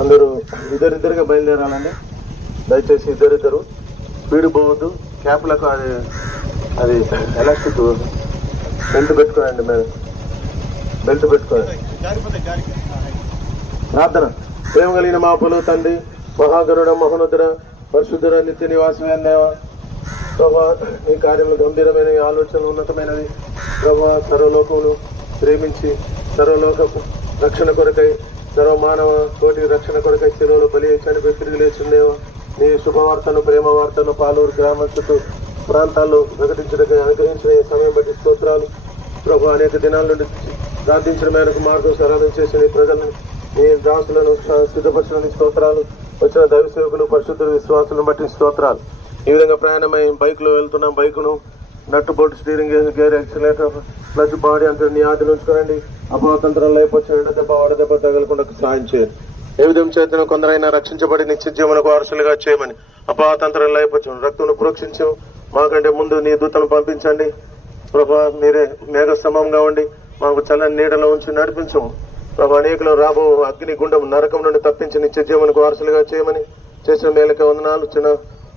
అందరూ ఇద్దరిద్దరుగా బయలుదేరాలండి. దయచేసి ఇద్దరిద్దరు స్పీడ్ పోవద్దు. క్యాప్లకు అది ఎలాస్టిక్ బెల్ట్ పెట్టుకోనండి. మేము బెల్ట్ పెట్టుకోండి. ప్రార్థన. ప్రేమ కలిగిన మా పొలు తండ్రి, మహాగరుడ మహోన్నతుడ పరిశుద్ధుడ నిత్య నివాసమైన దేవ ప్రభా, ఈ కార్యములు గంభీరమైన ఆలోచనలు ఉన్నతమైనవి ప్రభా. సర్వలోకమును ప్రేమించి సర్వలోక రక్షణ కొరకై సర్వమానవ కోటి రక్షణ కొరకై శిలువలో బలి చనిపోయి తిరిగి లేచిందేవా. నీ శుభవార్తను ప్రేమ వార్తను పాలూరు గ్రామ చుట్టూ ప్రాంతాల్లో ప్రకటించడానికి అనుగ్రహించిన సమయం బట్టి స్తోత్రాలు ప్రభు. అనేక దినాల నుండి ప్రార్థించిన మేరకు మార్గం సరళం చేసిన ఈ ప్రజలను నీ దాసులను సిద్ధపరచడానికి స్తోత్రాలు. వచ్చిన దైవ సేవకులు పరిశుద్ధుల విశ్వాసులను బట్టి స్తోత్రాలు. ఈ విధంగా ప్రయాణమై బైక్ లో వెళ్తున్నాం. బైకును nut bolt steering gear accelerator clutch body అంతా నీ ఆటలు ఉంచుకోనండి. అపవాతంత్రం లేకపోతే ఎడదెబ్బ వడదెబ్బ తగలకుండా సాయం చేయండి. ఏ విధం చేతను కొందరైనా రక్షించబడి నిత్య జీవనకు వారసులుగా చేయమని అపవాతంత్రం లేకపోతే రక్తం ప్రోక్షించాం. మాకంటే ముందు నీ దూతను పంపించండి ప్రభా. మీరే మేఘ సమంగా ఉండి మాకు చల్లని నీడలో ఉంచి నడిపించము ప్రభా. అనేకలు రాబో అగ్ని గుండం నరకం నుండి తప్పించి నిత్య జీవనకు వారసులుగా చేయమని చేసిన మేలక వందనాలు.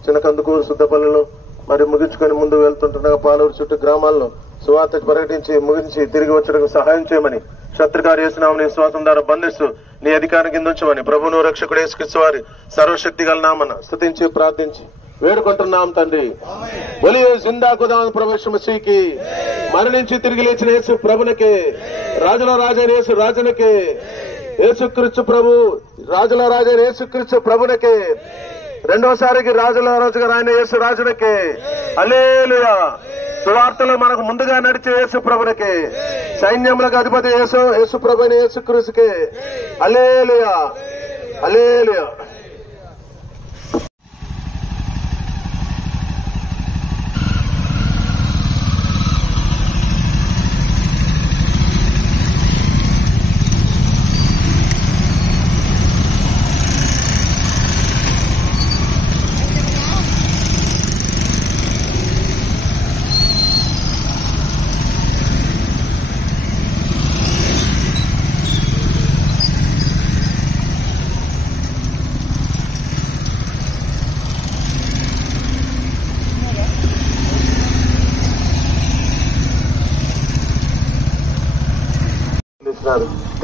చిన్న కందుకూరు శుద్ధపల్లిలో మరి ముగించుకొని ముందు వెళ్తుండగా పాలూరు చుట్టూ గ్రామాల్లో సువార్త ప్రకటించి ముగించి తిరిగి వచ్చడానికి సహాయం చేయమని శత్రుకారు యేసునామని విశ్వాసం ద్వారా బంధిస్తూ నీ అధికారం కింద ఉంచమని ప్రభువును రక్షకుడు యేసుక్రీస్తు వారి సర్వశక్తి గల నామన స్తుతించి ప్రార్థించి వేడుకుంటున్నాం తండ్రి. బలియే జిందా ఖుదావత్ ప్రభు మసీకి, మరణించి తిరిగి లేచిన యేసు ప్రభునకే, రాజుల రాజైన యేసు రాజునకే, యేసుక్రీస్తు ప్రభు రాజుల రాజైన యేసుక్రీస్తు ప్రభునకే, రెండోసారికి రాజుల రాజుగా ఆయన యేసు రాజునకే. హల్లెలూయా. సువార్తలో మనకు ముందుగా నడిచే యేసు ప్రభునకే, సైన్యములకు అధిపతి యేసు ప్రభుని యేసుక్రీస్తుకే. హల్లెలూయా, హల్లెలూయా.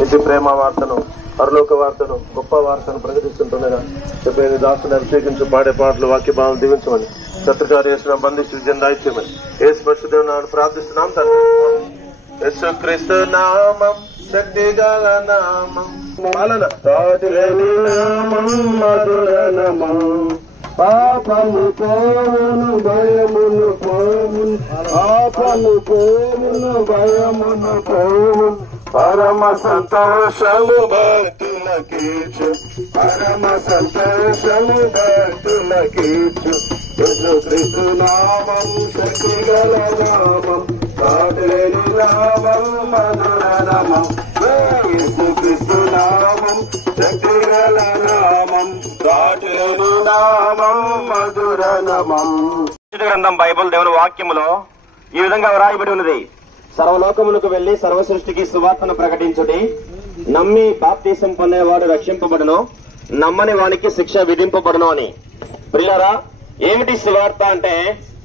ఇంటి ప్రేమ వార్తను, పరలోక వార్తను, గొప్ప వార్తను ప్రకటిస్తుంటుండగా చెప్పేది దాసుని అభిషేకించి పాడే పాటలు వాక్యభావం దీవించమని శత్రుకారు చేసిన బంధించి విజయం దాయిచ్చేయమని యేసు పరిశుద్ధుని నామమున ప్రార్థిస్తున్నాం తండ్రి. యేసుక్రీస్తు నామం శక్తి గల నామం, సాటిలేని నామం, మధుర నామం. పాపము పోవును భయమును పోవును, పాపము పోవును భయమును పోవును, పరమ సంతోషము భక్తులకీచు, పరమ సంతోషము భక్తులకీచు. యేసుక్రీస్తు నామం శక్తి గల నామం, సాటిలేని నామం, మధుర నామం. యేసుక్రీస్తు నామం శక్తి గల నామం, సాటిలేని నామం, మధుర నామం. గ్రంథం బైబిల్ దేవుని వాక్యములో ఈ విధంగా వ్రాయబడి ఉన్నది. సర్వలోకములకు వెళ్లి సర్వ సృష్టికి సువార్తను ప్రకటించుడి. నమ్మి బాప్తీసం పొందేవాడు రక్షింపబడును, నమ్మని వానికి శిక్ష విధింపబడును అని. ప్రియులారా, ఏమిటి సువార్త అంటే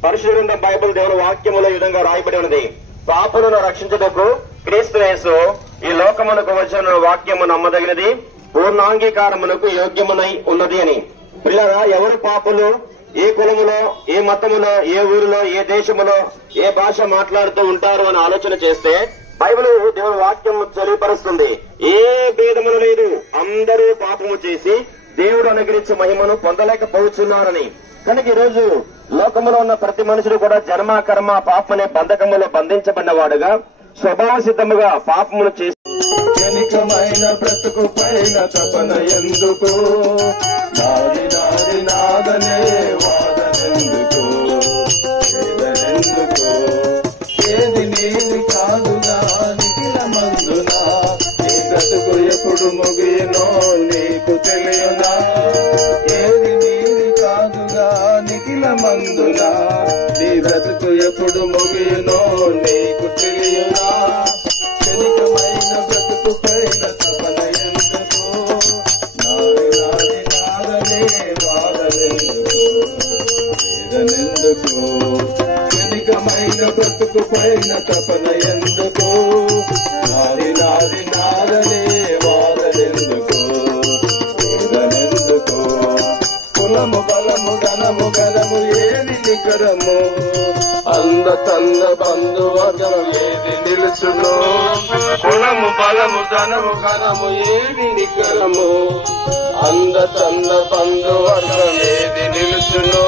పరిశుద్ధ గ్రంథం బైబిల్ దేవుని వాక్యములో ఈ విధంగా రాయబడి ఉన్నది. పాపులను రక్షించుటకు క్రీస్తు యేసు ఈ లోకమునకు వచ్చిన వాక్యము నమ్మదగినది, పూర్ణాంగీకారమునకు యోగ్యమునై ఉన్నది అని. ప్రియులారా, ఎవరు పాపులు? ఏ కులములో, ఏ మతములో, ఏ ఊరిలో, ఏ దేశములో, ఏ భాష మాట్లాడుతూ ఉంటారు అని ఆలోచన చేస్తే బైబిల్ దేవుని వాక్యం తెలియపరుస్తుంది. ఏ భేదములు లేదు, అందరూ పాపము చేసి దేవుడు అనుగ్రహించే మహిమను పొందలేకపోతున్నారని. కనుక ఈ రోజు లోకములో ఉన్న ప్రతి మనుషుడు కూడా జన్మ కర్మ పాపమనే బంధకములో బంధించబడిన వాడుగా స్వభావ సిద్ధముగా పాపములు చేసి క్షణికమైన బ్రతుకు పైన తపన ఎందుకు, నాది నాది నాదనే వాదనెందుకు, వేదనెందుకు, ఏది నీది కాదునా నిఖిల మందునా, నీ బ్రతుకు ఎప్పుడు ముగియనో నీకు తెలియనా, ఏది నీది కాదుగా నిఖిల మందునా, నీ బ్రతుకు ఎప్పుడు ముగియనో నీకు తెలియనా. క్షణికమైన బ్రతుకు పైన తపన ఎందుకు, నాది బ్రతుకు పైన తపన ఎందుకు, నాది నాది నాదనే వాదనెందుకు, వేదనెందుకు, కులము బలము ధనము గలము ఏది నికరము, అంద చంద బంధువర్గం ఏది నిలుచును, కులము బలము ధనము గలము ఏది నికరము, అంద చంద బంధువర్గం ఏది నిలుచును,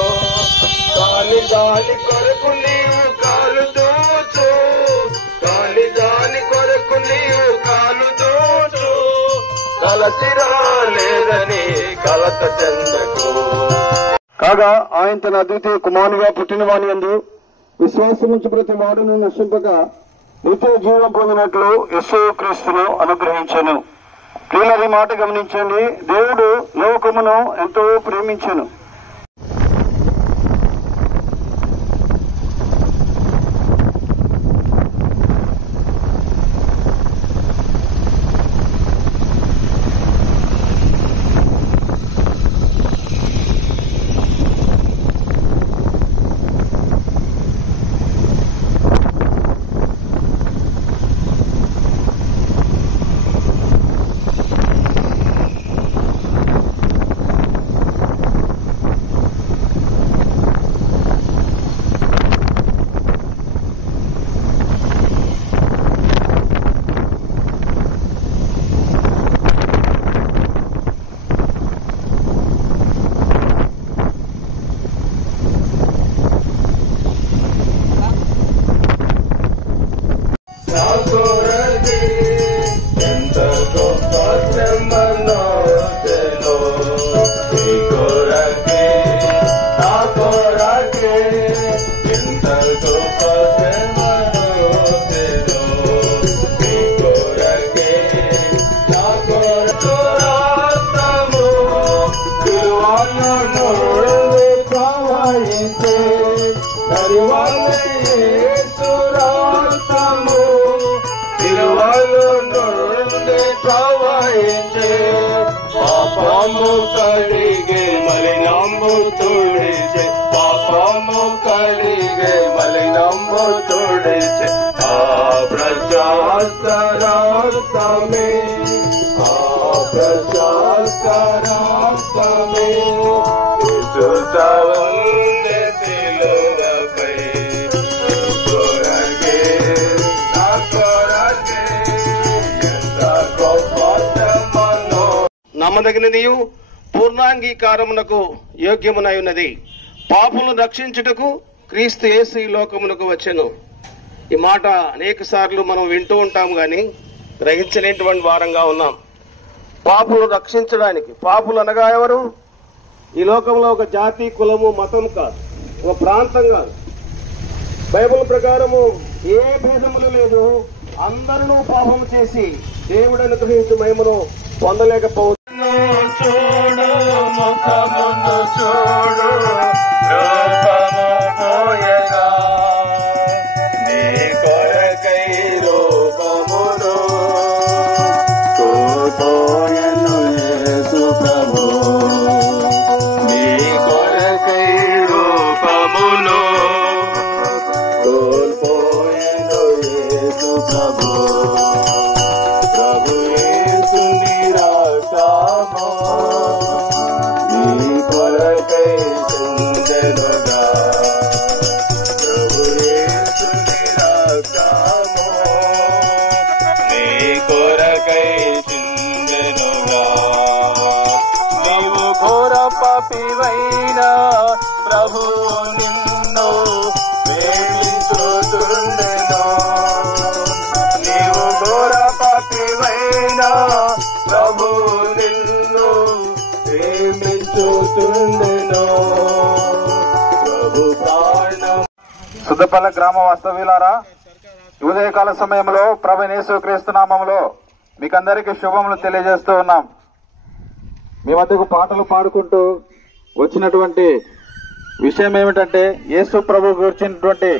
కాని దాని కొరకు నీవు కాలు దోచు, కాని దాని కొరకు నీవు కాలు దోచు, కలసి రాలేదని కలత చెందకు. కాగా ఆయన తన అద్వితీయ కుమారునిగా పుట్టిన వాని యందు విశ్వాసముంచి ప్రతి వాడును నశింపక నిత్య జీవం పొందినట్లు యేసుక్రీస్తును అనుగ్రహించెను. ప్రియులారా, మాట గమనించండి. దేవుడు లోకమును ఎంతో ప్రేమించెను. పాపము కడిగే మలినంబు తుడిచే, పాపము కడిగే మలినంబు తుడిచే, ఆ ప్రశాస్తరాస్తమే, ఆ ప్రశాస్తరాస్తమే, ఇసుతవందే సిలువపై కొరకే నా కొరకే ఎంత గొప్ప మనో. నమ్మదగినదియు పూర్ణాంగీకారమునకు యోగ్యమునై ఉన్నది. పాపులను రక్షించుటకు క్రీస్తు యేసు ఈ లోకమునకు వచ్చెను. ఈ మాట అనేక సార్లు మనం వింటూ ఉంటాం గాని గ్రహించలేనటువంటి వారంగా ఉన్నాం. పాపులను రక్షించడానికి, పాపులు అనగా ఎవరు? ఈ లోకంలో ఒక జాతి, కులము, మతం కాదు, ఒక ప్రాంతం కాదు. బైబిల్ ప్రకారము ఏ భేదములు లేదు. అందరూ పాపం చేసి దేవుడు అనుగ్రహించు మహిమను పొందలేకపోవచ్చు. చూడు ముఖమును చూడు, రూపము పోయగా, నీ కొరకై రూపమును కోల్పోయెను యేసు ప్రభు, నీ కొరకై రూపమును కోల్పోయెను యేసు ప్రభు, ప్రభు యేసు నిరాశము నీ కొరకై చిందెనుగా, ప్రభు యేసు నిరాశము నీ కొరకై చిందెనుగా, నీవు ఘోర పాపివైనా ప్రభు నిన్ను ప్రేమించుచుండెను, నీవు ఘోర పాపివైనా ప్రభు నిన్ను ప్రేమించుచుండెను, ప్రభు ప్రాణం. సుద్దపల్ల గ్రామ వాస్తవ్యులారా, ఉదయకాల సమయంలో ప్రభువైన యేసుక్రీస్తు నామములో మీకందరికీ శుభములు తెలియజేస్తూ ఉన్నాం. మీ వద్దకు పాటలు పాడుకుంటూ వచ్చినటువంటి విషయం ఏమిటంటే, యేసు ప్రభు గురించినటువంటి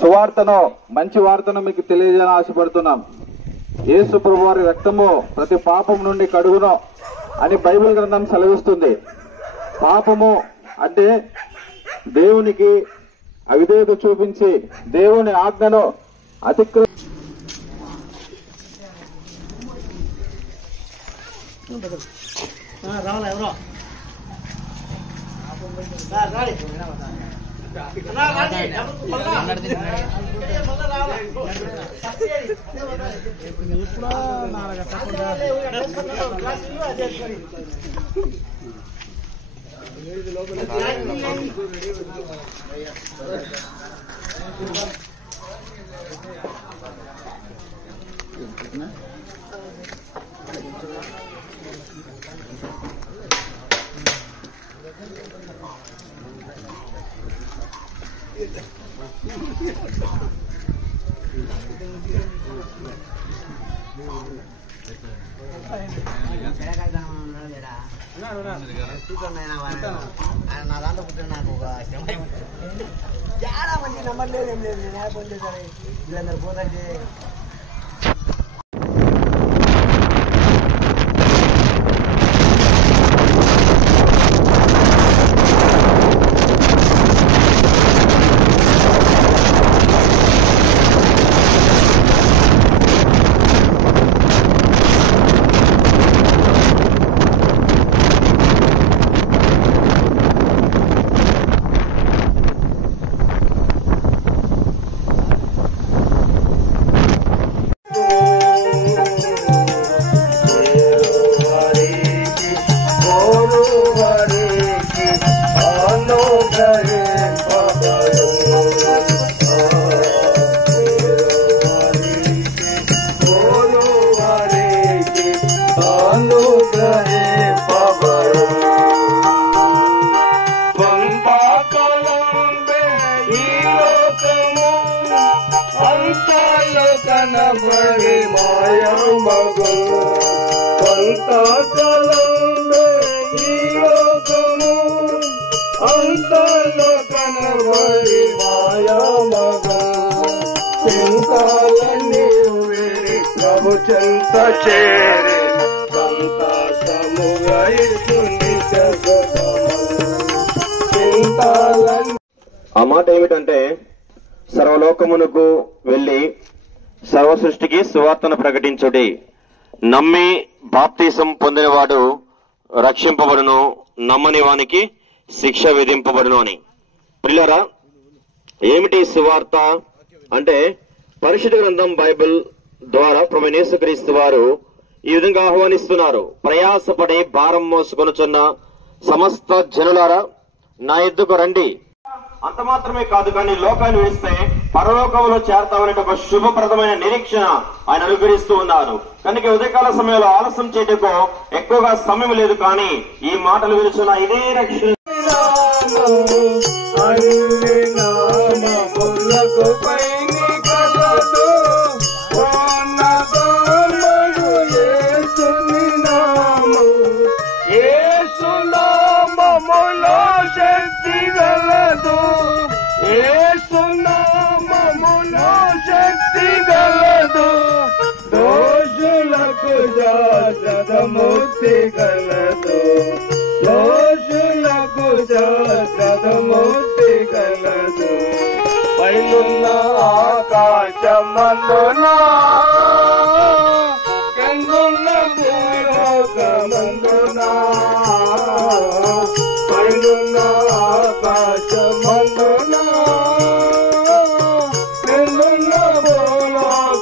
సువార్తను, మంచి వార్తను మీకు తెలియజేయాలని ఆశపడుతున్నాం. యేసు ప్రభు వారి రక్తము ప్రతి పాపం నుండి కడుగును అని బైబిల్ గ్రంథం సెలవిస్తుంది. పాపము అంటే దేవునికి అవిధేయత చూపించి దేవుని ఆజ్ఞను అతిక్రమ నా దాంట్లో పుట్టిన నాకు ఒక చాలా మంది నెంబర్ లేదు ఏం లేదు నేను ఫోన్ చేశాను వీళ్ళందరూ పోతుంటే కనబడి మాయమగు కొంతకాలంలో ఈ లోకము అంతలో కనబడి మాయమగు చింతాలన్నీ వీడి ప్రభు చెంత చేరి సంతాసముగా ఇస్తుంది చింతాలన్నీ. ఆ మాట ఏమిటంటే సర్వలోకమునకు వెళ్లి సర్వ సృష్టికి సువార్తను ప్రకటించుడి, నమ్మి బాప్తీసం పొందినవాడు రక్షింపబడును, నమ్మని వానికి శిక్ష విధింపబడును అని. ప్రియులారా, ఏమిటి సువార్త అంటే పరిశుద్ధ గ్రంథం బైబిల్ ద్వారా ప్రభువైన యేసుక్రీస్తు వారు ఈ విధంగా ఆహ్వానిస్తున్నారు. ప్రయాసపడి భారం మోసుకొనుచున్న సమస్త జనులారా నా యొద్దకు రండి. అంత మాత్రమే కాదు, కానీ లోకాన్ని వేస్తే పరలోకంలో చేరతామనే ఒక శుభప్రదమైన నిరీక్షణ ఆయన అనుగ్రహిస్తూ ఉన్నారు. కనుక ఉదయకాల సమయంలో ఆలస్యం చేయటకు ఎక్కువగా సమయం లేదు, కానీ ఈ మాటలు విలుచున్న ఇదే రక్షణ శక్తి గలదు, యేసునామములో శక్తి గలదు, దోషులకు శాశ్వత ముక్తి గలదు, దోషులకు శాశ్వత ముక్తి గలదు. పైనున్న ఆకాశమందున కిందున్న భూలోకమందున పైనున్న ఆకాశమందున కిందున్న భూలోక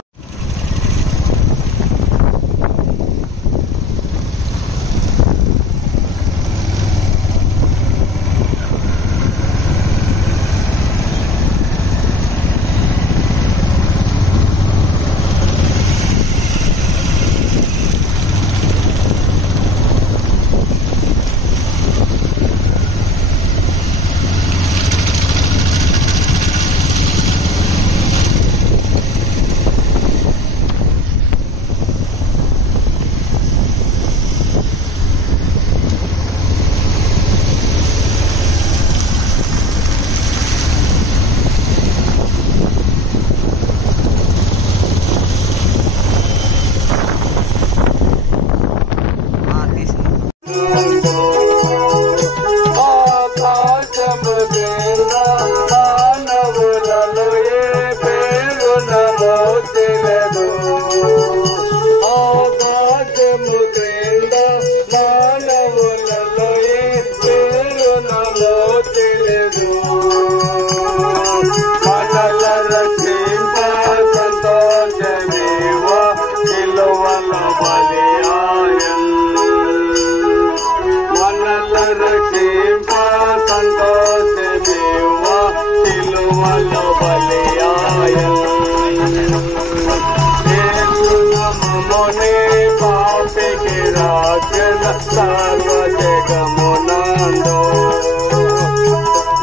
సర్వ జగమునందు.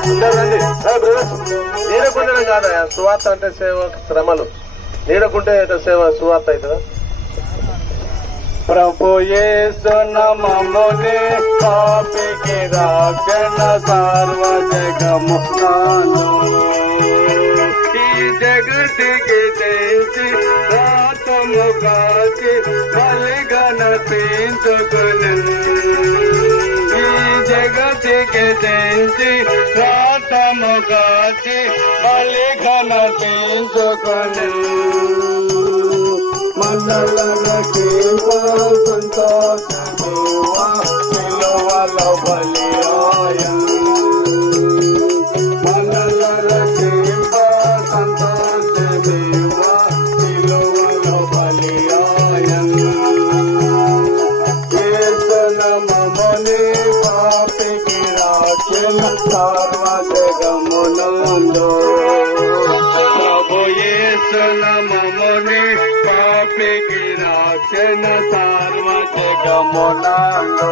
ఉండదండి నీడకుండడం కాదా సువార్త అంటే సేవ శ్రమలు నీడకుంటే సేవ సువార్త అవుతుందా? ప్రభు యేసు నామమునే పాపికి రక్షణ సర్వ జగమునందు. ఈ జగతికి తెచ్చి రాతము కాచి బలిగన పెంచుకుని. ఈ జగతికి తెచ్చి రాతము కాచి బలిగన పెంచుకుని. మనలకి సంతోషమేవా సిలువల బలియాయం. మనలకి సంతోషమేవా సిలువల బలియాయం. యేసు నామమునే పాపికి రక్షణ సర్వ జగమునందు. ప్రభు యేసు నామమునే పాపికి రక్షణ సర్వ జగమునందు.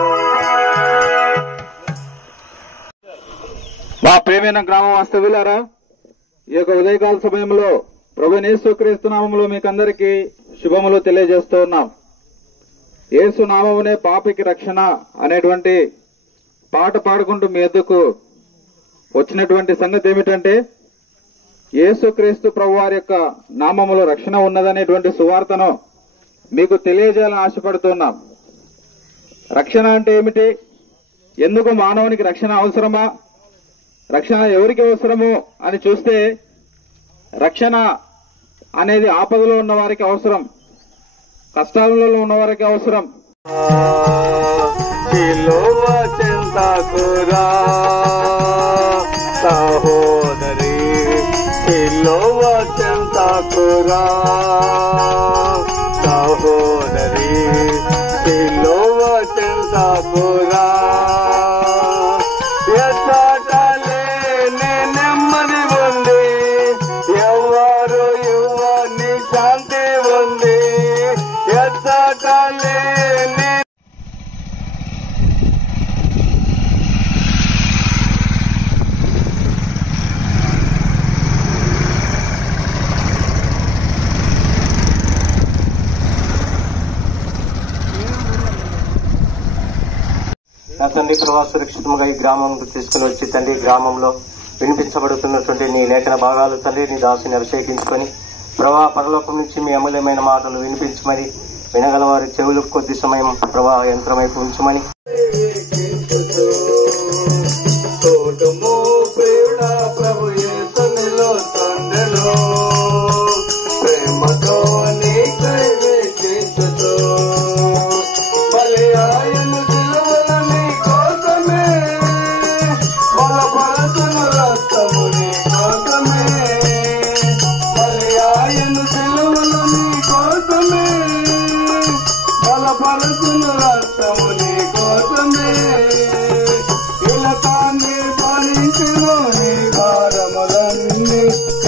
మా ప్రేమైన గ్రామ వాస్తవ్యులారా, ఈ యొక్క ఉదయకాల సమయంలో ప్రభువైన యేసుక్రీస్తు నామములో మీకందరికీ శుభములు తెలియజేస్తూ ఉన్నాం. యేసు నామమునే పాపికి రక్షణ అనేటువంటి పాట పాడుకుంటూ మీ ఎద్దుకు వచ్చినటువంటి సంగతి ఏమిటంటే, యేసుక్రీస్తు ప్రభువారి యొక్క నామములో రక్షణ ఉన్నదనేటువంటి సువార్తను మీకు తెలియజేయాలని ఆశపడుతున్నాం. రక్షణ అంటే ఏమిటి? ఎందుకు మానవునికి రక్షణ అవసరమా? రక్షణ ఎవరికి అవసరము అని చూస్తే, రక్షణ అనేది ఆపదలో ఉన్న వారికి అవసరం, కష్టాలలో ఉన్న వారికి అవసరం. సిలువ చింతకురా సహోదరి, సిలువ చింతకురా సహోదరి, సిలువ చింతకురా. ఎచ్చటలేని నెమ్మది ఉంది, ఎవరు ఇవ్వని శాంతి ఉంది. ఎచ్చటలేని నా తండ్రి ప్రభా సురక్షితంగా ఈ గ్రామంకు తీసుకుని వచ్చి తండ్రి గ్రామంలో వినిపించబడుతున్నటువంటి నీ లేఖన భాగాలు తండ్రి నీ దాసుని అభిషేకించుకొని ప్రభా పరలోకం నుంచి మీ అమూల్యమైన మాటలు వినిపించమని, వినగలవారి చెవులకు కొద్ది సమయం ప్రభా యంత్రమైపు ఉంచమని. ప్రభు యేసునిలో తండ్రిలో ప్రేమతో నీకై వేచించుతూ బలియాయను సిలువల నీ కోసమే, బలపరచును రక్తము నీ కోసమే. బలియాయను సిలువల నీ కోసమే, బలపరచును రక్తము నీ కోసమే. ఇలతాన్ని భరించులోని భారములన్నీ,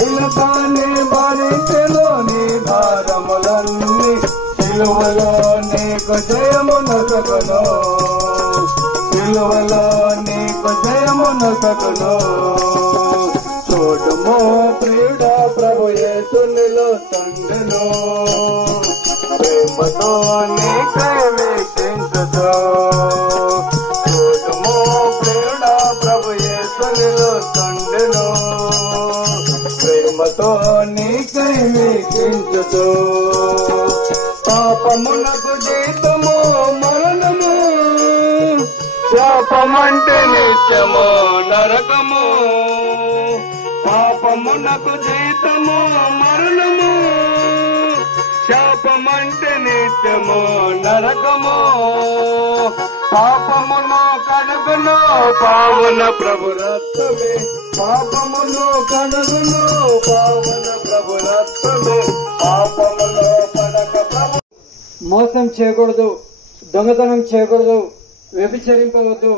ఇలతాన్ని భరించులోని భారములన్నీ. సిలువలో నీకు జయమునొసగును, సిలువలో నీకు జయమునొసగును. చూడుమో ప్రియుడా ప్రభు యేసునిలో తండ్రిలో ప్రేమతో నీకై వీక్షించుతూ. చూడుమో ప్రియుడా ప్రభు యేసునిలో తండ్రిలో ప్రేమతో నీకై వీక్షించుతూ. పాపమునకు జీతము మరణము, శాపమంటే నిత్యము నరకము. పాపమునకు జీతము మరణము, శాపమంటే నిత్యము నరకము. పాపమును కడుగును పావన ప్రభు రక్తమే, పాపమును కడుగును పావన ప్రభు రక్తమే. పాపములో పడక ప్రభు. మోసం చేయకూడదు, దొంగతనం చేయకూడదు, వ్యభిచరింపవద్దు,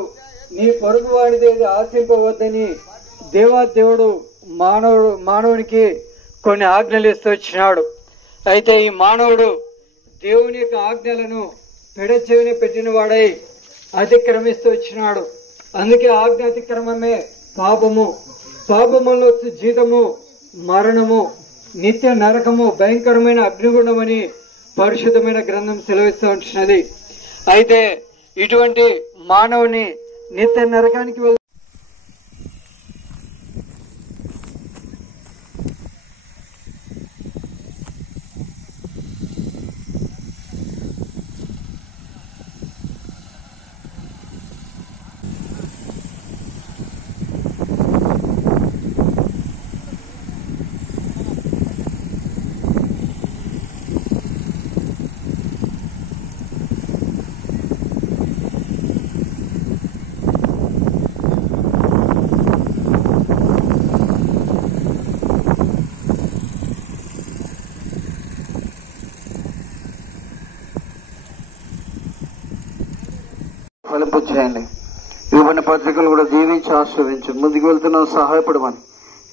నీ పొరుగు వాడిది ఆశింపవద్దని దేవుడు మానవునికి కొన్ని ఆజ్ఞలు ఇస్తూ వచ్చినాడు. అయితే ఈ మానవుడు దేవుని యొక్క ఆజ్ఞలను పెడచెవిని పెట్టిన వాడై అతిక్రమిస్తూ వచ్చినాడు. అందుకే ఆజ్ఞ అతిక్రమమే పాపము, పాపములో జీతము మరణము, నిత్య నరకము, భయంకరమైన అగ్నిగుండమని పరిశుద్ధమైన గ్రంథం సెలవిస్తూ ఉంటున్నది. అయితే ఇటువంటి మానవుని నిత్య నరకానికి ఫలింపు చేయండి. ఇవ్వని పత్రికలు కూడా దీవించి ఆశ్రయించు. ముందుకు వెళ్తున్నాం, సహాయపడమని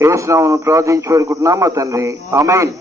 యేసు నామమున ప్రార్థించి వేడుకుంటున్నాం మా తండ్రి, ఆమేన్.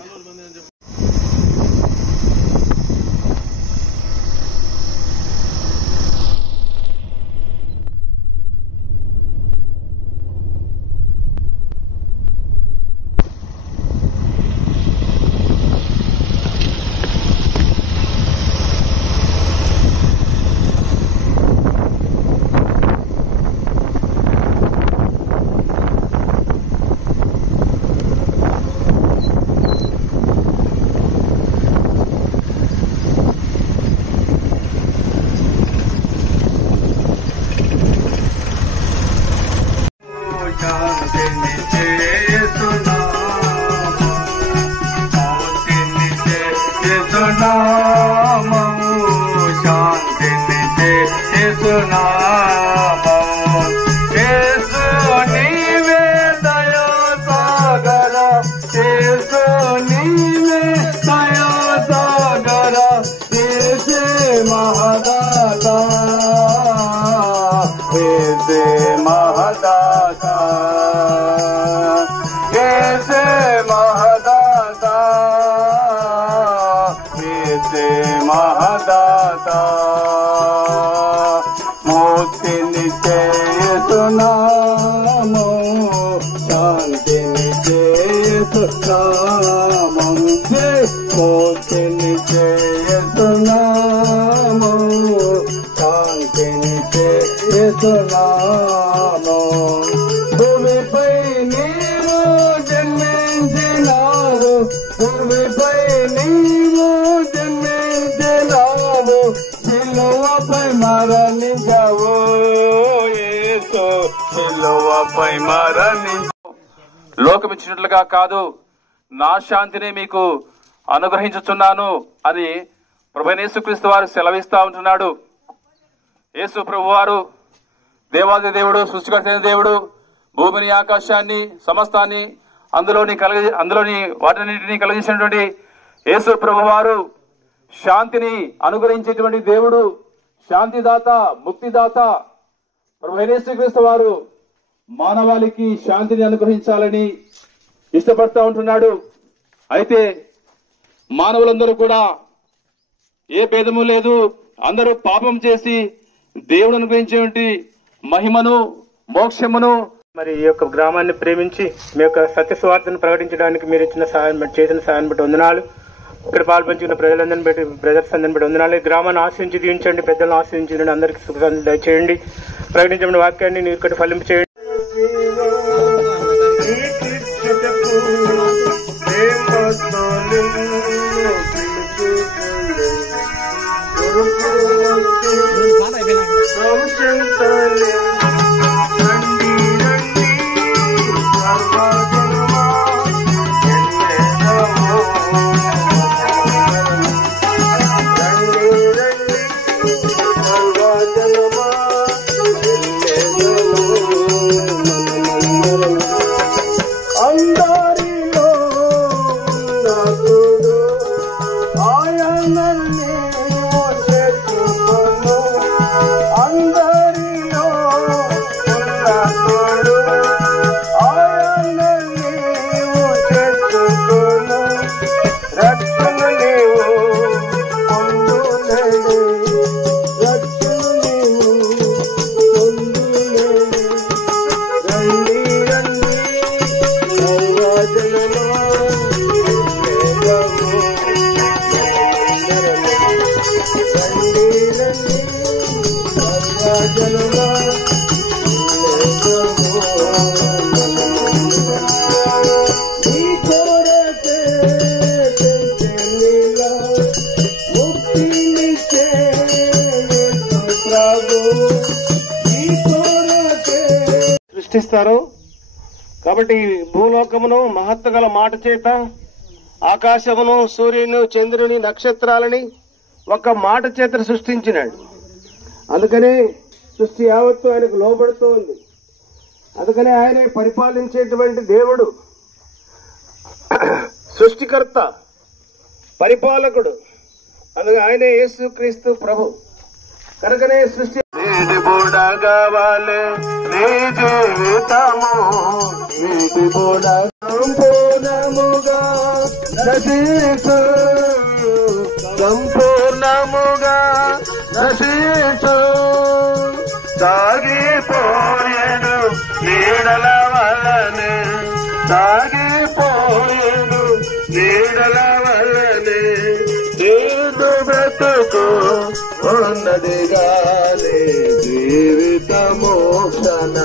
భూమిపై నీవు జన్మించినావు, భూమిపై నీవు జన్మించినావు, సిలువపై మరణించావు యేసు, సిలువపై మరణించావు. లోకమిచ్చినట్లుగా కాదు, నా శాంతిని మీకు అనుగ్రహించుచున్నాను అని ప్రభువైన యేసుక్రీస్తు వారు సెలవిస్తా ఉంటున్నాడు. యేసు ప్రభు వారు దేవాది దేవుడు, సృష్టికర్త అయిన దేవుడు, భూమిని ఆకాశాన్ని సమస్తాన్ని అందులోని వాటన్నింటినీ కలిగించినటువంటి యేసు ప్రభు వారు శాంతిని అనుగ్రహించేటువంటి దేవుడు, శాంతిదాత, ముక్తిదాత. ప్రభువైన యేసుక్రీస్తు వారు మానవాళికి శాంతిని అనుగ్రహించాలని ఇష్టపడతా ఉంటున్నాడు. అయితే మానవులందరూ కూడా ఏ భేదము లేదు, అందరూ పాపం చేసి దేవుడు అనుగ్రహించేటువంటి మహిమను, మోక్షమును, మరి ఈ యొక్క గ్రామాన్ని ప్రేమించి మీ యొక్క సత్య సువార్తను ప్రకటించడానికి మీరు ఇచ్చిన సహాయం బట్టి, చేసిన సహాయం బట్టి వందనాలు. ఇక్కడ పాల్పంచుకున్న ప్రజలందరిని బట్టి, బ్రదర్స్ అందరిని బట్టి వందనాలు. గ్రామాన్ని ఆశ్రయించి దీవించండి, పెద్దలను ఆశ్రయించండి, అందరికీ సుఖశాంతి దయచేయండి. ప్రకటించండి వాక్యాన్ని మీరు ఇక్కడ ఫలింపు చేయండి. రాజనుగా నీ కొరకే పెంచెనిలా ముక్తినిచ్చే ప్రభు నీ కొరకే సృష్టిస్తారు. కాబట్టి భూలోకమును మహత్వ గల మాట చేత ఆకాశమును సూర్యుని చంద్రుని నక్షత్రాలని ఒక మాట చేత సృష్టించినాడు. అందుకనే సృష్టి యావత్తు ఆయనకు లోబడుతూ ఉంది. అందుకనే ఆయనే పరిపాలించేటువంటి దేవుడు, సృష్టికర్త, పరిపాలకుడు. అందుకే ఆయనే యేసుక్రీస్తు ప్రభు. కనుకనే సృష్టి నీటి బుడగవాలే నీ జీవితము నీటి బుడ సంపూర్ణముగా నశించు సంపూర్ణముగా నశించు సాగిపోయేను నీడల వలనే సాగిపోయేను నీడల వలనే ఏదు బ్రతుకు ఉన్నది గాని జీవితము క్షణ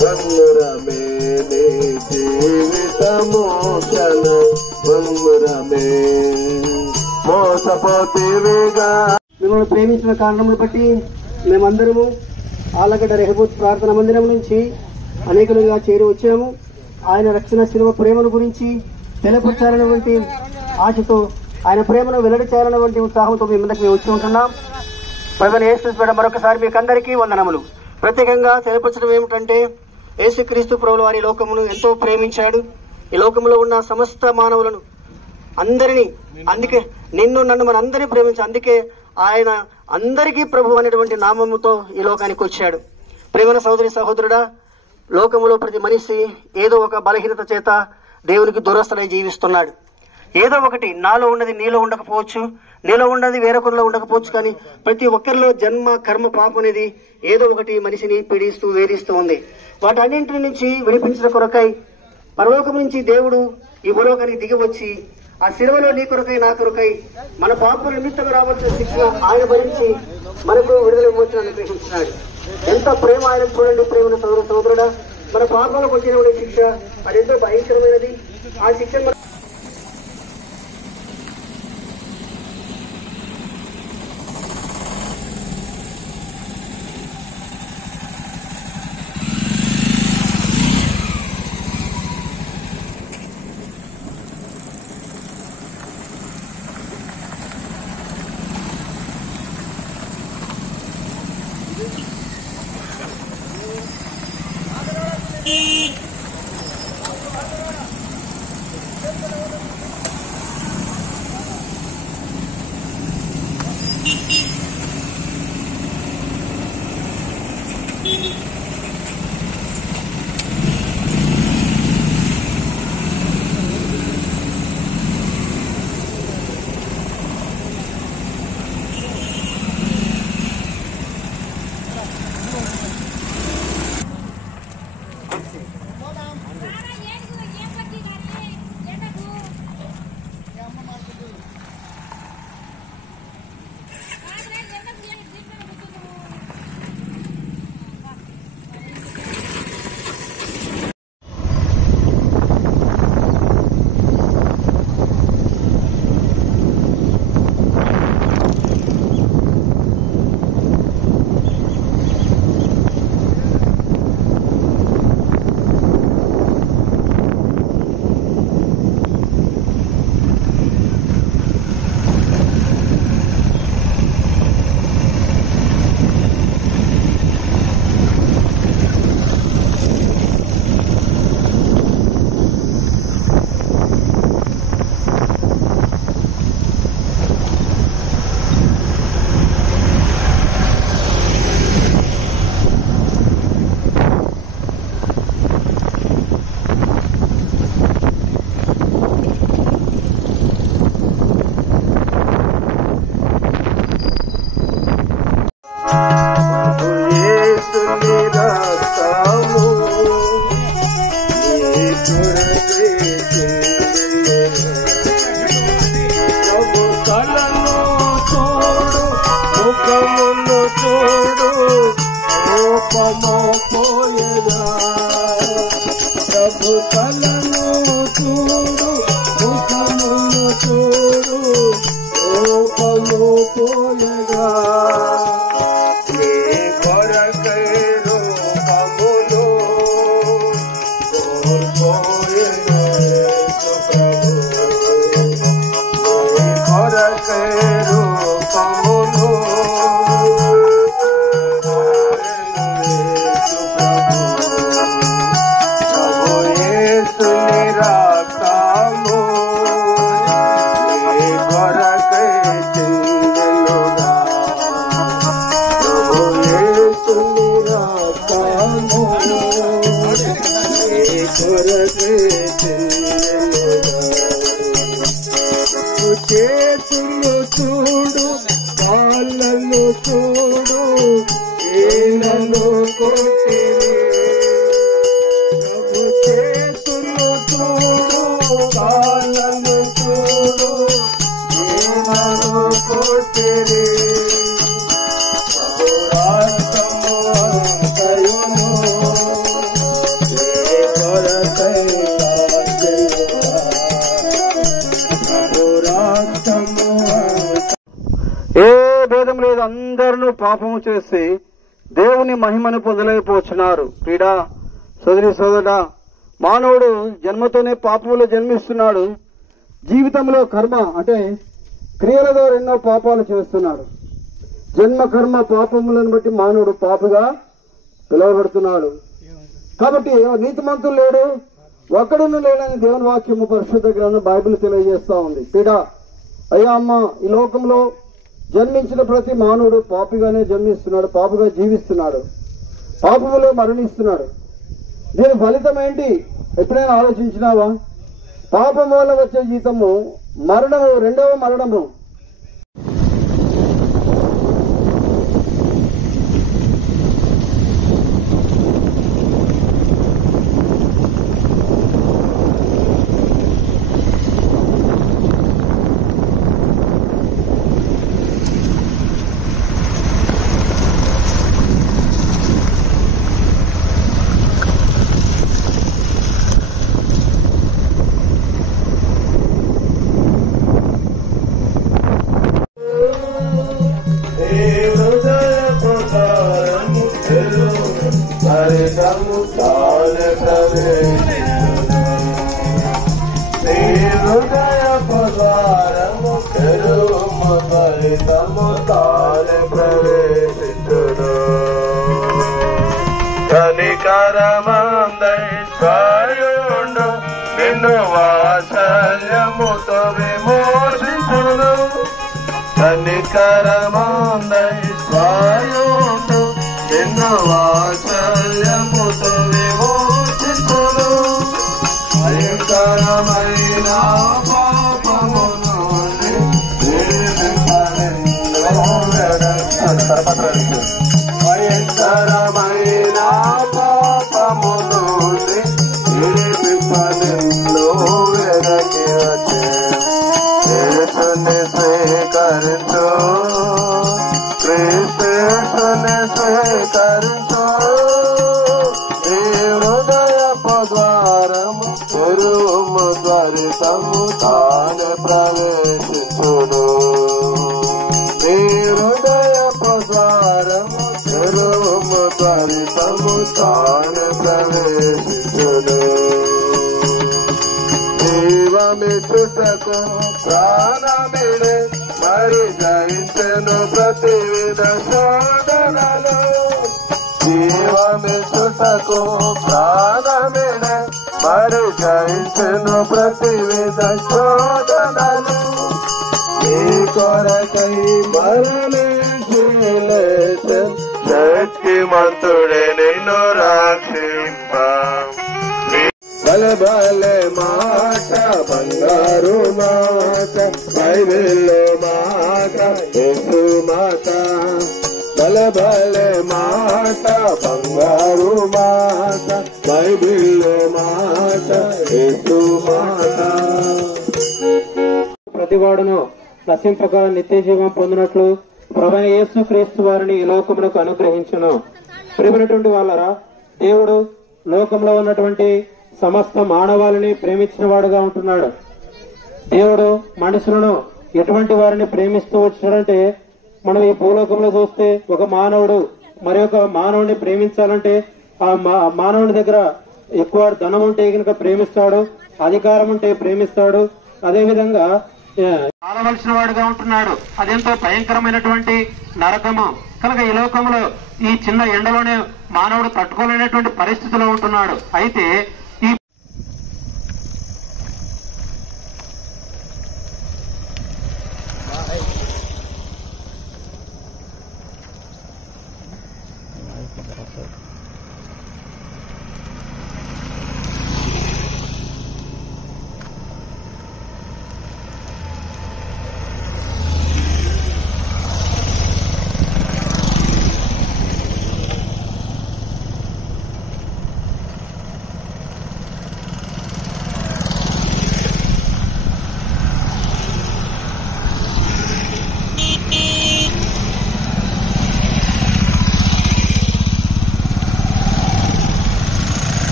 బంగురమే నీ జీవితము క్షణ బంగురమే మోసపోతేవిగా. మిమ్మల్ని ప్రేమించిన కారణమును బట్టి మేమందరము ఆలగడ్డ రెహబూత్ ప్రార్థన మందిరం నుంచి అనేకులుగా చేరి వచ్చాము. ఆయన రక్షణ శిలువ ప్రేమను గురించి తెలపరచాలన్నటువంటి ఆశతో, ఆయన ప్రేమను వెల్లడి చేయాలన్నటువంటి ఉత్సాహంతో మీ ముందుకు మేము వచ్చి ఉంటున్నాం. ప్రభువైన యేసుక్రీస్తు మరొకసారి మీకు అందరికీ వందనములు. ప్రత్యేకంగా తెలపరచడం ఏమిటంటే, యేసుక్రీస్తు ప్రభువు వారి లోకమును ఎంతో ప్రేమించాడు. ఈ లోకంలో ఉన్న సమస్త మానవులను అందరినీ, అందుకే నిన్ను నన్ను మన అందరినీ ప్రేమించి, అందుకే ఆయన అందరికీ ప్రభు అనేటువంటి నామముతో ఈ లోకానికి వచ్చాడు. ప్రేమన సహోదరి సహోదరుడా, లోకములో ప్రతి మనిషి ఏదో ఒక బలహీనత చేత దేవునికి దూరస్థుడై జీవిస్తున్నాడు. ఏదో ఒకటి, నాలో ఉన్నది నీలో ఉండకపోవచ్చు, నీలో ఉన్నది వేరొకరిలో ఉండకపోవచ్చు, కానీ ప్రతి ఒక్కరిలో జన్మ కర్మ పాపం అనేది ఏదో ఒకటి మనిషిని పీడిస్తూ వేధిస్తూ ఉంది. వాటన్నింటి నుంచి విడిపించిన కొరకై పరలోకం నుంచి దేవుడు ఈ భూలోకానికి దిగి వచ్చి ఆ శిలువలో నీ కొరకై నా కొరకై మన పాపల నిమిత్తం రావాల్సిన శిక్ష ఆయన భరించి మనకు విడుదల విమోచన అనుగ్రహించినాడు. ఎంత ప్రేమ ఆయన చూడండి. ప్రేమ సోదర సోదరుడా, మన పాపాలకు వచ్చిన శిక్ష అదెంతో భయంకరమైనది. ఆ శిక్ష కోపము పోయేదా ప్రభు తలను చూడు ముఖమును చూడు కోపము పోయేదా నీ కొరకై రూపమును కోల్పోయేదా నీ కొరకై రూపమును చేతులు చూడు కాళ్ళను చూడు ఏలను కొట్టిరి ప్రభు చేతులు చూడు కాళ్ళను చూడు ఏలను కొట్టిరి ప్రభురాత్మము అంతయును ఏ కొరకై ఏ భేదం లేదు, అందరూ పాపము చేసి దేవుని మహిమను పొందలేకపోతున్నారు. క్రీడా సోదరి సోదరుడా, మానవుడు జన్మతోనే పాపములో జన్మిస్తున్నాడు. జీవితంలో కర్మ అంటే క్రియల ద్వారా ఎన్నో పాపాలు చేస్తున్నాడు. జన్మ కర్మ పాపములను బట్టి మానవుడు పాపిగా పిలువబడుతున్నాడు. కాబట్టి నీతిమంతులు లేడు, ఒక్కడును లేడని దేవుని వాక్యము పరిశుద్ధ గ్రంథం బైబిల్ తెలియజేస్తా ఉంది. క్రీడా అయ్యా అమ్మ, ఈ లోకంలో జన్మించిన ప్రతి మానవుడు పాపిగానే జన్మిస్తున్నాడు, పాపిగా జీవిస్తున్నాడు, పాపములో మరణిస్తున్నాడు. దీని ఫలితం ఏంటి ఎప్పుడైనా ఆలోచించినావా? పాపం వల్ల వచ్చే జీతము మరణము, రెండవ మరణము. కనికరమందైశ్వర్యుండు నిన్ను వాత్సల్యముతో విమోచించును. కనికరమందైశ్వర్యుండు నిన్ను వాత్సల్యముతో విమోచించును. భయంకరమైన పాపము నుండి భయంకరమైన పాపము నుండి విడిపింపనిలో వెనక్కి వచ్చే యేసుని స్వీకరించు, క్రీస్తుని స్వీకరించు. నీ హృదయపు ద్వారము తెరువుము, త్వరితము తానే ప్రవేశించును. నీ హృదయపు ద్వారము తెరువుము, త్వరితము తానే ప్రవేశించును. జీవమిచ్చుటకు ప్రాణమిడే మరి జయించెను ప్రతి విధ శోధనలు. జీవమిచ్చుటకు ప్రాణమిడే మరి జయించెను ప్రతి విధ శోధనలు. నీ కొరకై మరణించి లేచెను, శక్తిమంతుడే నిన్ను రక్షింప. బలబలే మాట బంగారు మాట బైబిల్లో మాట యేసు మాట. బలబలే మాట బంగారు మాట బైబిల్లో మాట యేసు మాట. ప్రతివాడును నశింపక నిత్య జీవం పొందినట్లు ప్రభువైన యేసు క్రీస్తు వారిని ఈ లోకమునకు అనుగ్రహించును. ప్రియమైనటువంటి వాళ్ళరా, దేవుడు లోకంలో ఉన్నటువంటి సమస్త మానవాళిని ప్రేమించిన వాడుగా ఉంటున్నాడు. దేవుడు మనుషులను ఎటువంటి వారిని ప్రేమిస్తూ వచ్చాడంటే, మనం ఈ భూలోకంలో చూస్తే ఒక మానవుడు మరి ఒక మానవుడిని ప్రేమించాలంటే ఆ మానవుని దగ్గర ఎక్కువ ధనం ఉంటే కనుక ప్రేమిస్తాడు, అధికారం ఉంటే ప్రేమిస్తాడు. అదేవిధంగా కాలవలసిన వాడుగా ఉంటున్నాడు. అదెంతో భయంకరమైనటువంటి నరకము. కనుక ఈ లోకంలో ఈ చిన్న ఎండలోనే మానవుడు తట్టుకోలేనటువంటి పరిస్థితిలో ఉంటున్నాడు. అయితే ఈ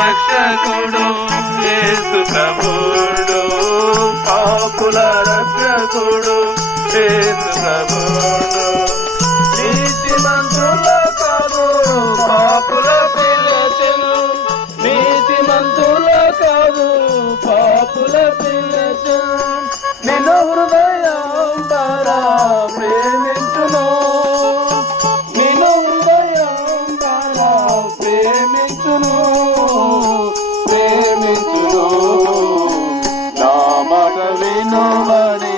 రక్షకుడు యేసు ప్రభుడు, పాపుల రక్షకుడు యేసు ప్రభుడు. నీతిమంతుల కాదు పాపుల పిలచెను, నీతిమంతుల కాదు పాపుల పిలచెను. నిన్ను హృదయం ద్వారా ప్రేమించును, నిన్ను హృదయం ద్వారా ప్రేమించును, ప్రేమించును. నా మాట వినుమని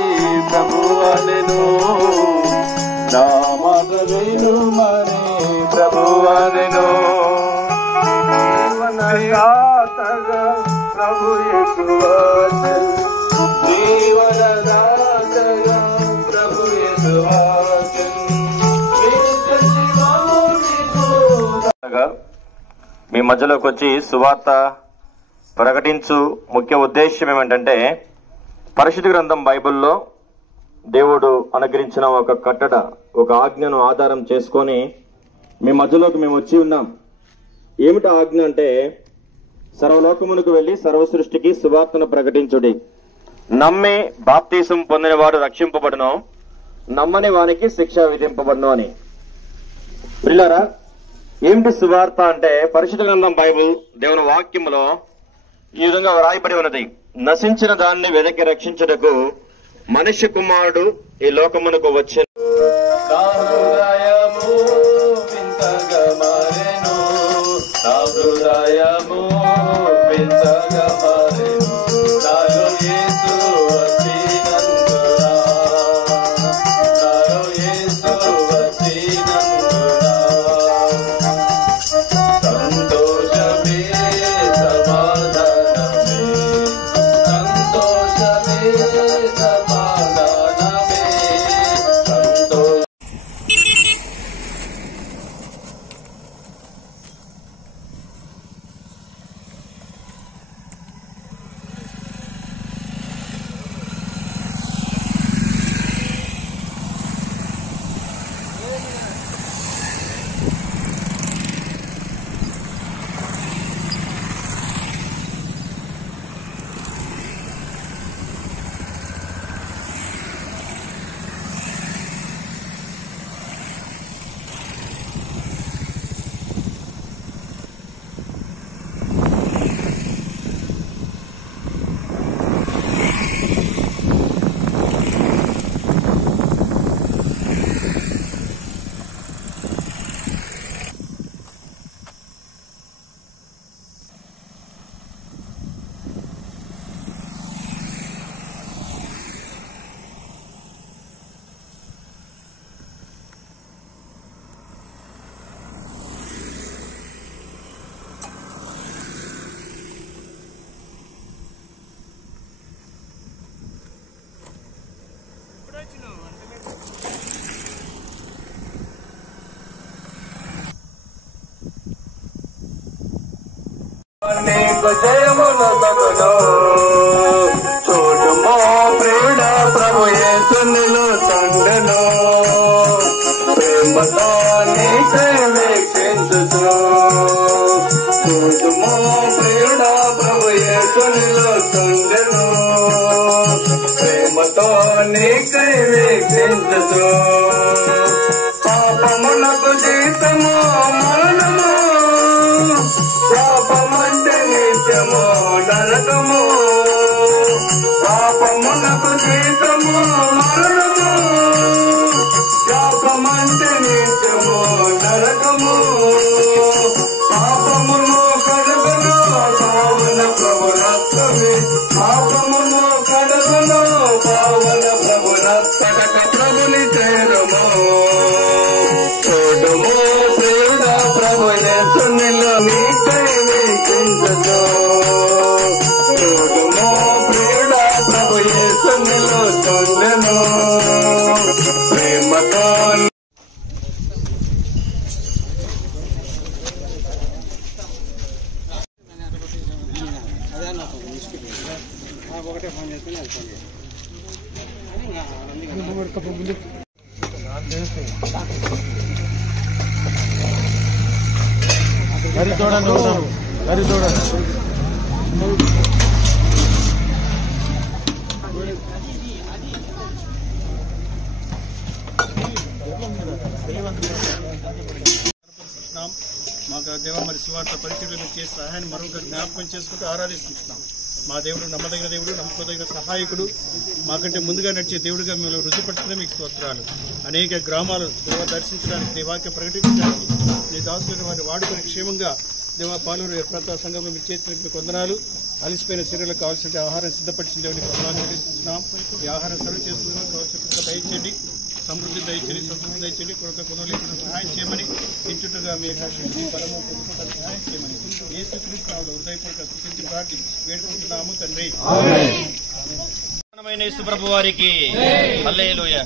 ప్రభువనెను, నా మాట వినుమని ప్రభువనెను. జీవనదాతగా ప్రభు యేసు వచ్చెను, జీవనదాతగా ప్రభు యేసు వచ్చెను. మీ మధ్యలోకి వచ్చి సువార్త ప్రకటించు ముఖ్య ఉద్దేశం ఏమిటంటే, పరిశుద్ధ గ్రంథం బైబిల్లో దేవుడు అనుగ్రహించిన ఒక కట్టడ, ఒక ఆజ్ఞను ఆధారం చేసుకొని మీ మధ్యలోకి మేము వచ్చి ఉన్నాం. ఏమిటి ఆజ్ఞ అంటే, సర్వలోకమునకు వెళ్లి సర్వ సృష్టికి సువార్తను ప్రకటించుడి. నమ్మి బాప్తీసం పొందినవాడు రక్షింపబడును, నమ్మని వానికి శిక్ష విధింపబడును అని. ప్రియులారా, ఏమిటి సువార్త అంటే, పరిశుద్ధ గ్రంథం బైబిల్ దేవుని వాక్యములో ఈ విధంగా వ్రాయబడి ఉన్నది. నశించిన దాన్ని వెదకి రక్షించుటకు మనుష్య కుమారుడు ఈ లోకమునకు వచ్చెను. నా హృదయము వింతగా మారెను, నా హృదయము వింతగా మారెను. నాలో యేసు వచ్చినందున, నాలో యేసు వచ్చినందున సంతోషమే సమాధానమే, సంతోషమే సమాధానమే, సంతోష. నీకు జయమునొసగును చూడుమో ప్రియుడ ప్రభు యేసునిలో తండెను ప్రేమతో నీకై వీక్షించుచు చూడుమో ప్రియుడ ప్రభు యేసునిలో తండెను ప్రేమతో నీకై వీక్షించుచు పాపమునకు జీతము మరణము పాపమంటే నిత్యము నరకము పాపమునకు జీతము మరణము పాపమంటే నిత్యము నరకము పాపమును కడుగును పావన ప్రభు రక్తమే పాపమును కడుగును పావన ప్రభు రక్తక ప్రభుని చేరుము చూడుము ప్రియుడ ప్రభు యేసునిలో నీకై వీక్షించుచు చూడుము ప్రియుడ ప్రభు యేసునిలో తండెను ప్రేమతో మాకు దేవ మరి సువార్త పరిచయం చేసే సహాయాన్ని మరొకరు జ్ఞాపకం చేసుకుంటూ ఆరాధిస్తున్నాం. మా దేవుడు నమ్మదగిన దేవుడు, నమ్మకదగిన సహాయకుడు, మాకంటే ముందుగా నడిచే దేవుడిగా మేము రుజుపడుతున్న మీకు స్తోత్రాలు. అనేక గ్రామాలు దేవ దర్శించడానికి, నీ వాక్యం ప్రకటించడానికి నీ దాసులను వారిని వాడుకొని క్షేమంగా దేవ పాలూరు ప్రాంత సంఘంలో మీరు చేసిన మీకు వందనాలు. అలిసిపోయిన శరీరాలకు కావాల్సిన ఆహారం సిద్ధపరిచిన దేవుడికి వందనాలు చెల్లిస్తున్నాం. ఈ ఆహారం సర్వ్ చేస్తున్నాం. కావాల్సిన దయచేయండి, సమృద్ధి దయచేయండి, సంతృప్తి దయచేయండి, కొరత కొనలేకుండా సహాయం చేయమని ఇంచుట్టుగా మీ శక్తి బలము పొందుకుంటారు సహాయం చేయమని యేసుక్రీస్తు హృదయపూర్వక స్తుతించి ప్రార్థించి వేడుకుంటున్నాము తండ్రి. యేసు ప్రభు వారికి హల్లెలూయా.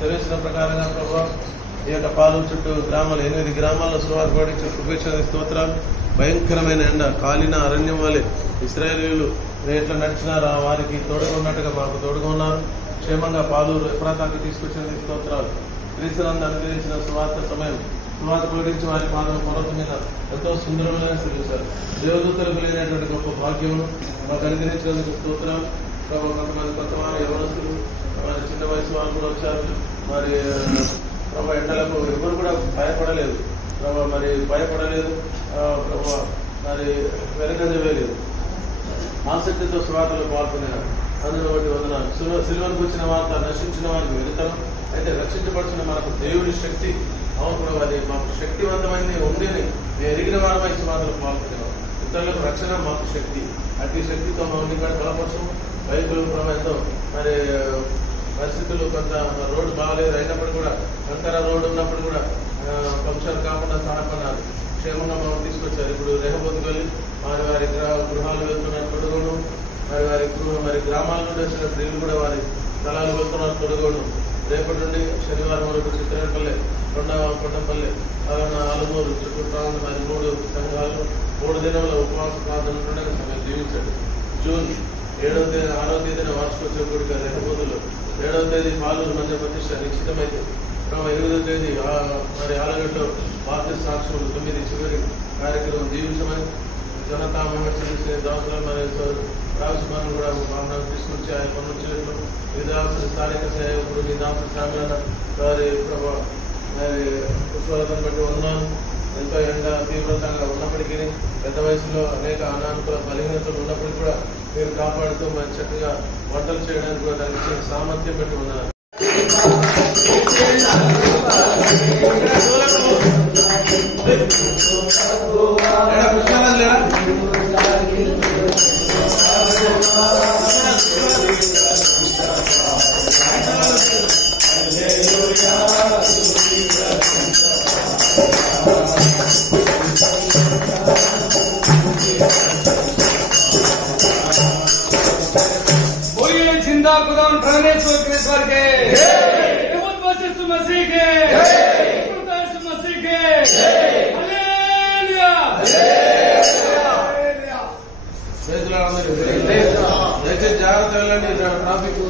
తెలిసిన ప్రకారంగా ప్రభావ ఈ యొక్క పాలూరు చుట్టూ గ్రామాలు 8 గ్రామాల్లో సువార్త ప్రకటించిన కృపేశ్వర స్తోత్రాలు. భయంకరమైన ఎండ, కాలిన అరణ్యం వలె ఇశ్రాయేలీయులు ఎట్లా నడిచినారా వారికి తోడుగా ఉన్నట్టుగా మాకు తోడుగా ఉన్నారు. క్షేమంగా పాలూరు ఎఫ్రాతాకి తీసుకొచ్చిన స్తోత్రాలు. క్రీస్తునందు అనుగ్రహించిన సువార్త సమయం సువార్త ప్రకటించి వారి పాదం పర్వతం మీద ఎంతో సుందరమైన స్థితిస్తారు. దేవదూతలకు లేనటువంటి గొప్ప భాగ్యమును మాకు అనుగ్రహించినందుకు స్తోత్రాలు. కొంతమంది కొత్తవారు యవనస్తులు, మరి చిన్న వయసు వాళ్ళు కూడా వచ్చారు. మరి ప్రభు ఎండలకు ఎవరు కూడా భయపడలేదు. మరి భయపడలేదు, ప్రభు మరి వెనకంజవేయలేదు. ఆసక్తితో సువార్తలో పాల్గొన్నారు. అందులో ఒకటి వందనాలు. సిలువను కూర్చిన వార్త నశించిన వారికి వెళుతాం. అయితే రక్షించబడుతున్న మనకు దేవుడి శక్తి అవును. అది మాకు శక్తివంతమైనది ఉండేది. మేము ఎరిగిన వారమై సువార్తలో పాల్గొనేవాం. ఇతరులకు రక్షణ మాకు శక్తి. అతి శక్తితో మనం ఇక్కడ బలపరచము. బైబిల్ ఎంతో మరి పరిస్థితులు కొంత రోడ్డు బాగాలేదు అయినప్పుడు కూడా, కంకర రోడ్డు ఉన్నప్పుడు కూడా ఫంక్షన్ కాకుండా సహాయపడినారు. క్షేమంగా మనం తీసుకొచ్చారు. ఇప్పుడు రెహబోతుకు వెళ్ళి వారి గృహాలు వెళ్తున్నారు తొడుగోడు, మరి గ్రామాల నుండి వచ్చిన స్త్రీలు కూడా వారి స్థలాలు వెళ్తున్నారు తొడుగోడు. రేపటి నుండి శనివారం వరకు చిత్తరేపల్లె, కొండపల్లె, అలాగే ఆలుమూరు, చుట్టుప్రాంతం మరి 3 సంఘాలు 3 దినముల ఉపవాస ప్రార్థన సమయం జీవించండి. జూన్ 6వ తేదీన వార్షికోత్సవ కూడిక రెహబోతులు, 7వ తేదీ పాలూరు మందిర ప్రతిష్ట నిశ్చితమైతే, 8వ తేదీ మరి ఆలగడ్డలో బాప్టిస్ట్ సాక్షులు 9 చివరి కార్యక్రమం జీవించమని జనతా మహర్షి దాసులు మరియు రాజసుమాను కూడా భావన తీసుకొచ్చి ఆయన పనులు విధాన స్థానిక సేవకుడు విధాన సాగరణ వారి ఉత్సవాలను బట్టి ఉన్నాను. ఎంతో ఎండ తీవ్రతంగా ఉన్నప్పటికీ పెద్ద వయసులో అనేక అనానుకూల బలహీనతలు ఉన్నప్పటికీ కూడా మీరు కాపాడుతూ మరి చక్కగా వంటలు చేయడానికి కూడా దానికి ఇచ్చిన సామర్థ్యం బట్టి ఉన్నారు. जिंदा खुदा परमेश्वर के मसीह के मसीह के దయచేసి జాగ్రత్త వెళ్ళండి ట్రాఫిక్